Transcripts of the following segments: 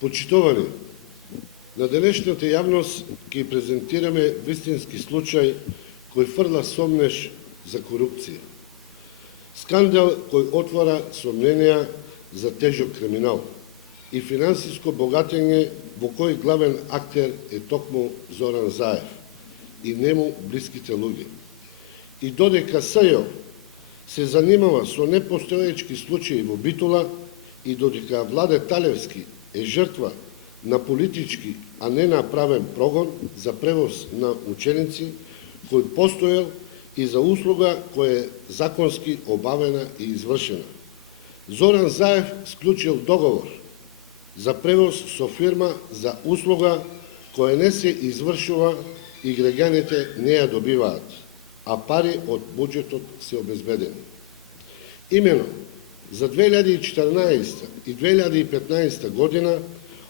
Почитувани, на денешната јавност ќе презентираме вистински случај кој фрла сомнеш за корупција. Скандал кој отвора сомненија за тежок криминал и финансиско богатење во кој главен актер е токму Зоран Заев и нему блиските луѓе. И додека СЈО се занимава со непостоечки случаи во Битола и додека Владе Талевски е жртва на политички, а не на правен прогон за превоз на ученици, кој постоел и за услуга која е законски обавена и извршена. Зоран Заев склучил договор за превоз со фирма за услуга која не се извршува и граѓаните не ја добиваат, а пари од буџетот се обезбедени. Имено, за 2014 и 2015 година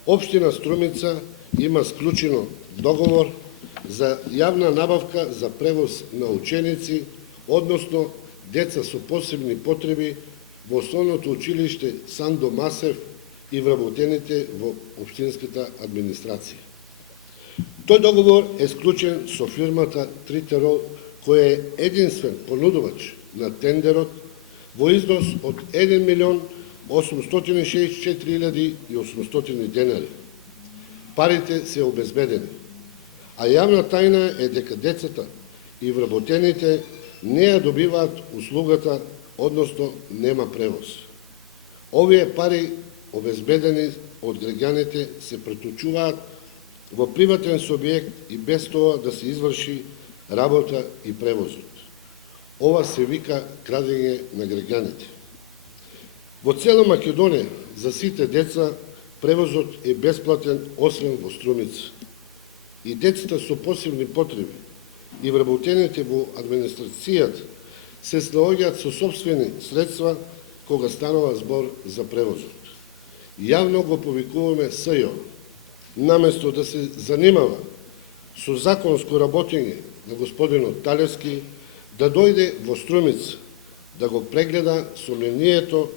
Општина Струмица има склучено договор за јавна набавка за превоз на ученици, односно деца со посебни потреби во Основното училиште Сандо Масев и вработените во општинската администрација. Тој договор е склучен со фирмата Тритерол, која е единствен понудувач на тендерот во износ од 1.864.800 денари. Парите се обезбедени, а јавна тајна е дека децата и вработените не ја добиваат услугата, односно нема превоз. Овие пари, обезбедени од граѓаните, се преточуваат во приватен субјект и без тоа да се изврши работа и превозот. Ова се вика крадење на граѓаните. Во цела Македонија за сите деца превозот е бесплатен освен во Струмица. И децата со посебни потреби и вработените во администрацијата се снаоѓаат со сопствени средства кога станува збор за превозот. Јавно го повикуваме СЈО, наместо да се занимава со законско работење на господинот Талевски, да дојде во Струмица, да го прегледа сомнението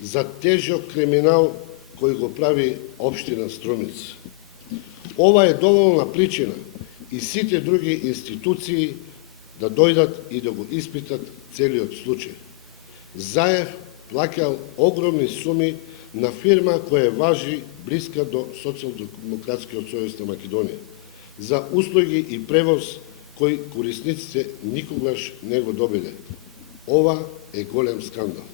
за тежок криминал кој го прави Општина Струмица. Ова е доволна причина и сите други институции да дојдат и да го испитат целиот случај. Заев плаќал огромни суми на фирма која важи блиска до Социјалдемократскиот сојуз на Македонија за услуги и превоз кои корисниците никогаш не го добиле. Ова е голем скандал.